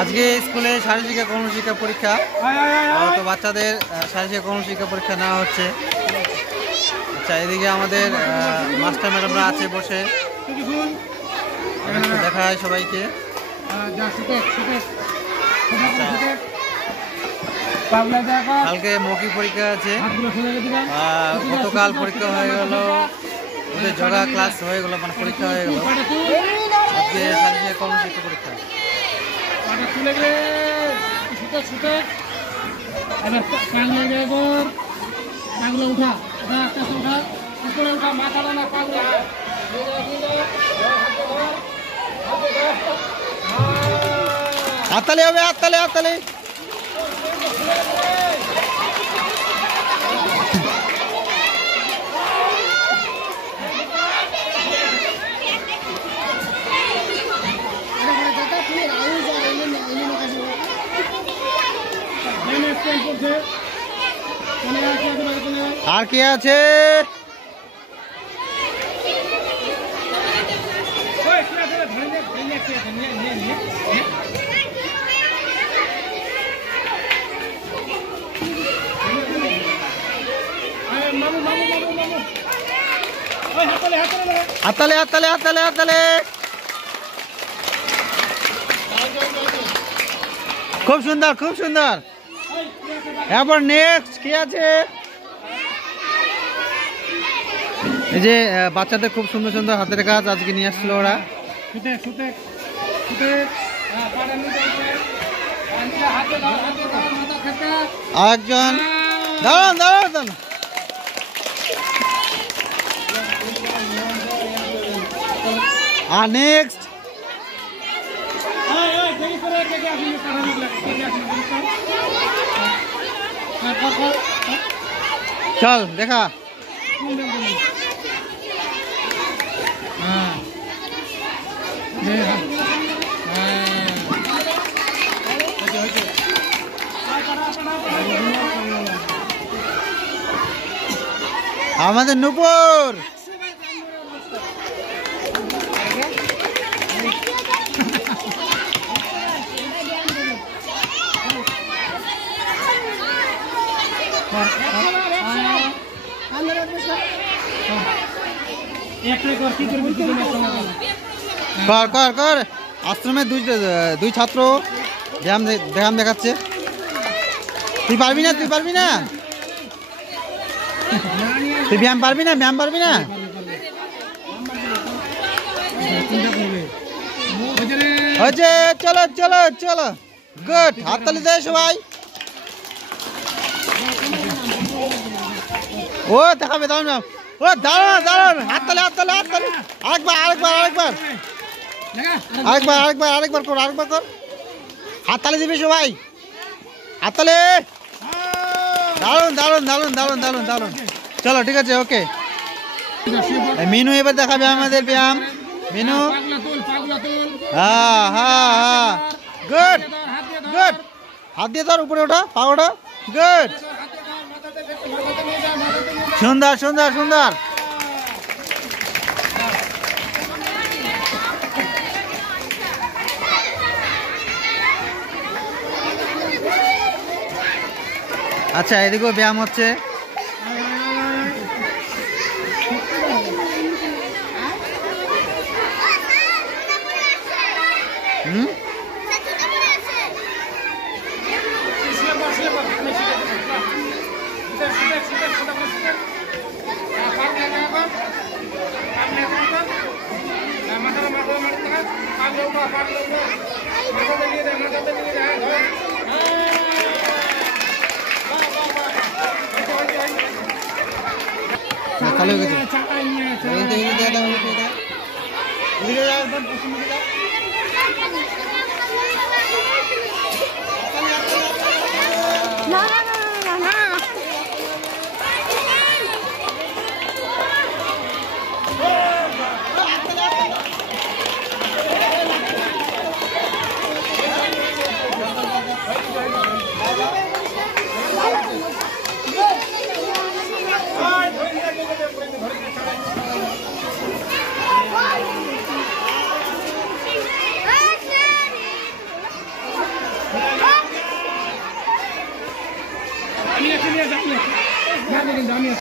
আজকে স্কুলে শারীরিক কর্মশিক্ষা পরীক্ষা, তো বাচ্চাদের শারীরিক কর্মশিক্ষা পরীক্ষা নেওয়া হচ্ছে। আচ্ছা, এদিকে আমাদের মাস্টার ম্যাডামরা আছে বসে, দেখা হয় সবাইকে। কালকে মৌখিক পরীক্ষা আছে, গতকাল পরীক্ষা হয়ে গেল, ওদের যোগা ক্লাস হয়ে গেল, মানে পরীক্ষা হয়ে গেল। আজকে শারীরিক কর্মশিক্ষা পরীক্ষা। হাততালি হবে, হাততালি হাততালি। আর কে আছে? হাততালি হাততালি হাততালি হাততালি। খুব সুন্দর, খুব সুন্দর। এরপর নেক্সট কি আছে? এই যে বাচ্চাদের খুব সুন্দর সুন্দর হাতের কাজ আজকে নিয়ে আসছিল ওরা। আরেকজন দাঁড়ান দাঁড়ান দাঁড়ান। আর নেক্সট চল দেখা। আমাদের নূপুর কর কর কর। আশ্রমে দুই ছাত্র ব্যায়াম দেখাচ্ছে। তুই পারবি না, তুই পারবি না, তুই ব্যায়াম পারবি না, ব্যায়াম পারবি না। হয়েছে, চলো চলো চলো, গুড। হাততালি দে সবাই। ও দেখাবে, দাঁড়ান, ও দাঁড়ান দাঁড়ান। হাততালি হাততালি হাততালি। আরেকবার আরেকবার আরেকবার আরেকবার আরেকবার আরেকবার কর, আরেকবার কর। হাততালি দিবি সবাই, হাততালি। দারুন দারুন দারুন দারুন দারুন দারুন। চলো ঠিক আছে, ওকে। মিনু এবার দেখাবে আমাদের ব্যায়াম। মিনু, হ্যাঁ হ্যাঁ হ্যাঁ, গুড গুড। হাত দিয়ে ধর, উপরে ওঠা, পা ওঠা, গুড। সুন্দর সুন্দর সুন্দর। আচ্ছা, এদিকেও ব্যায়াম হচ্ছে। ভালো হয়ে গেছে। আমি